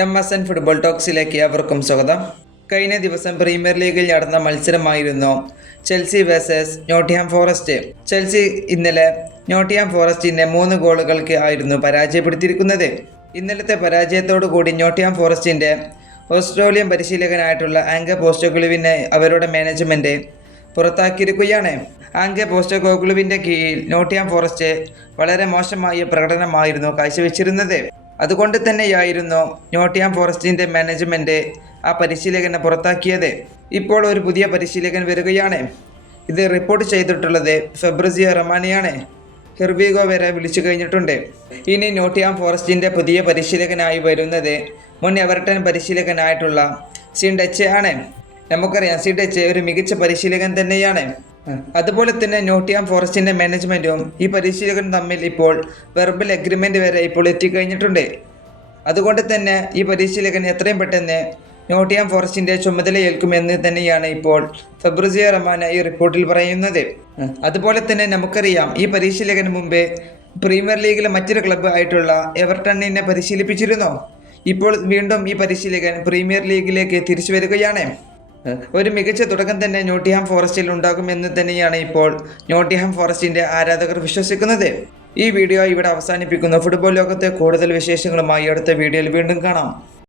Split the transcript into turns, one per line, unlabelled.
M S N football ടോക്സിലേക്ക് അവർക്കും സ്വാഗതം. കഴിഞ്ഞ ദിവസം പ്രീമിയർ ലീഗിൽ നടന്ന മത്സരമായിരുന്നു Chelsea versus Nottingham Forest. Chelsea ഇന്നലെ നോട്ടിയാം ഫോറസ്റ്റിനെ മൂന്ന് ഗോളുകൾക്ക് ആയിരുന്നു പരാജയപ്പെടുത്തിയിരിക്കുന്നത്. ഇന്നലത്തെ പരാജയത്തോടു കൂടി നോട്ടിഹാം ഫോറസ്റ്റിന്റെ ഓസ്ട്രേലിയൻ പരിശീലകനായിട്ടുള്ള ആംഗ പോസ്റ്റോഗ്ലുവിനെ അവരുടെ മാനേജ്മെന്റ് പുറത്താക്കിയിരിക്കുകയാണ്. ആംഗെ പോസ്റ്റോഗ്ലുവിന്റെ കീഴിൽ നോട്ടിയാം ഫോറസ്റ്റ് വളരെ മോശമായ പ്രകടനമായിരുന്നു കാഴ്ചവെച്ചിരുന്നത്. അതുകൊണ്ട് തന്നെയായിരുന്നു നോട്ടിയാം ഫോറസ്റ്റിന്റെ മാനേജ്മെന്റ് ആ പരിശീലകനെ പുറത്താക്കിയത്. ഇപ്പോൾ ഒരു പുതിയ പരിശീലകൻ വരികയാണ്. ഇത് റിപ്പോർട്ട് ചെയ്തിട്ടുള്ളത് ഫെബ്രസിയ റമാനിയാണ്. ഹെർവിഗോ വരെ വിളിച്ചു കഴിഞ്ഞിട്ടുണ്ട്. ഇനി നോട്ടിയാം ഫോറസ്റ്റിന്റെ പുതിയ പരിശീലകനായി വരുന്നത് മുൻ എവർട്ടൺ പരിശീലകനായിട്ടുള്ള സിൻഡച്ച് ആണ് നമുക്കറിയാം സിഡച്ച് ഒരു മികച്ച പരിശീലകൻ തന്നെയാണ്. അതുപോലെ തന്നെ നോട്ടിയാം ഫോറസ്റ്റിന്റെ മാനേജ്മെന്റും ഈ പരിശീലകനും തമ്മിൽ ഇപ്പോൾ വെർബൽ അഗ്രിമെന്റ് വരെ ഇപ്പോൾ എത്തിക്കഴിഞ്ഞിട്ടുണ്ട്. അതുകൊണ്ട് തന്നെ ഈ പരിശീലകൻ എത്രയും പെട്ടെന്ന് നോട്ടിയാം ഫോറസ്റ്റിന്റെ ചുമതല ഏൽക്കുമെന്ന് തന്നെയാണ് ഇപ്പോൾ ഫെബ്രുസിയ റമാന ഈ റിപ്പോർട്ടിൽ പറയുന്നത്. അതുപോലെ തന്നെ നമുക്കറിയാം ഈ പരിശീലകന് മുമ്പ് പ്രീമിയർ ലീഗിലെ മറ്റൊരു ക്ലബ്ബ് ആയിട്ടുള്ള എവർട്ടണിനെ പരിശീലിപ്പിച്ചിരുന്നു. ഇപ്പോൾ വീണ്ടും ഈ പരിശീലകൻ പ്രീമിയർ ലീഗിലേക്ക് തിരിച്ചു വരികയാണ്. ഒരു മികച്ച തുടക്കം തന്നെ നോട്ടിഹാം ഫോറസ്റ്റിൽ ഉണ്ടാകും എന്ന് തന്നെയാണ് ഇപ്പോൾ നോട്ടിഹാം ഫോറസ്റ്റിന്റെ ആരാധകർ വിശ്വസിക്കുന്നത്. ഈ വീഡിയോ ഇവിടെ അവസാനിപ്പിക്കുന്നു. ഫുട്ബോൾ ലോകത്തെ കൂടുതൽ വിശേഷങ്ങളുമായി അടുത്ത വീഡിയോയിൽ വീണ്ടും കാണാം.